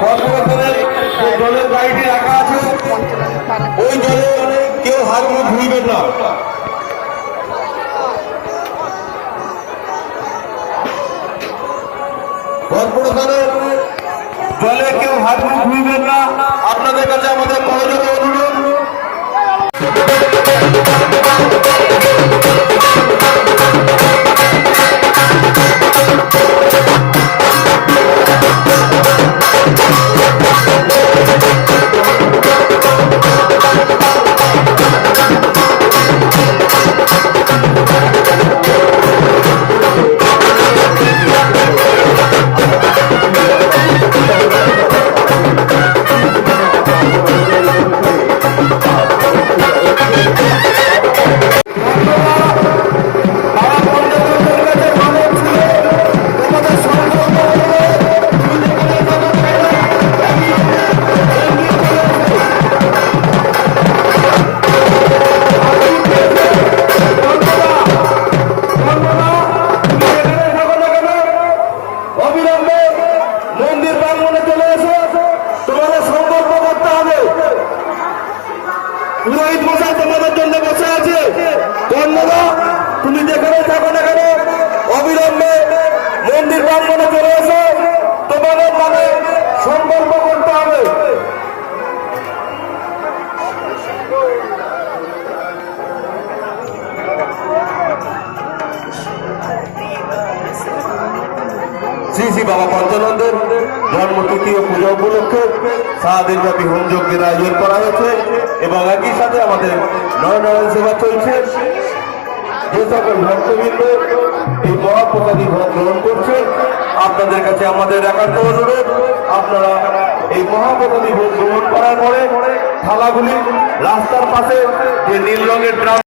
কর্পোরেশনের যে জলের গাড়িটি রাখা আছে ওই জলে কেউ হাত মুখ ধুইবেন না। কর্পোরেশনের জলে কেউ হাত মুখ ধুইবেন না, আপনাদের কাছে আমাদের করজোড়ে অনুরোধ। মন্দির প্রাঙ্গণে চলে এসো, তোমাদের সংকল্প করতে হবে। পুরোহিত মশাই তোমাদের জন্য বসে আছে। কন্যারা তুমি যেখানে থাকো না কেন অবিলম্বে মন্দির প্রাঙ্গণে চলে এসো, তোমাদের নামে সংকল্প করতে হবে। শ্রী শ্রী বাবা পঞ্চানন্দের জন্মতিথি ও পূজা উপলক্ষে সারাদিন ব্যাপী হোমযজ্ঞের আয়োজন করা হয়েছে এবং একই সাথে আমাদের নয়নারায়ণ সেবা চলছে। যে সকল ভক্তবৃন্দ এই মহাপ্রসাদী ভোগ গ্রহণ করছে, আপনাদের কাছে আমাদের একান্ত অনুরোধ, আপনারা এই মহাপ্রসাদী ভোগ গ্রহণ করার পরে থালাগুলি রাস্তার পাশে যে নীল রঙের ড্রাম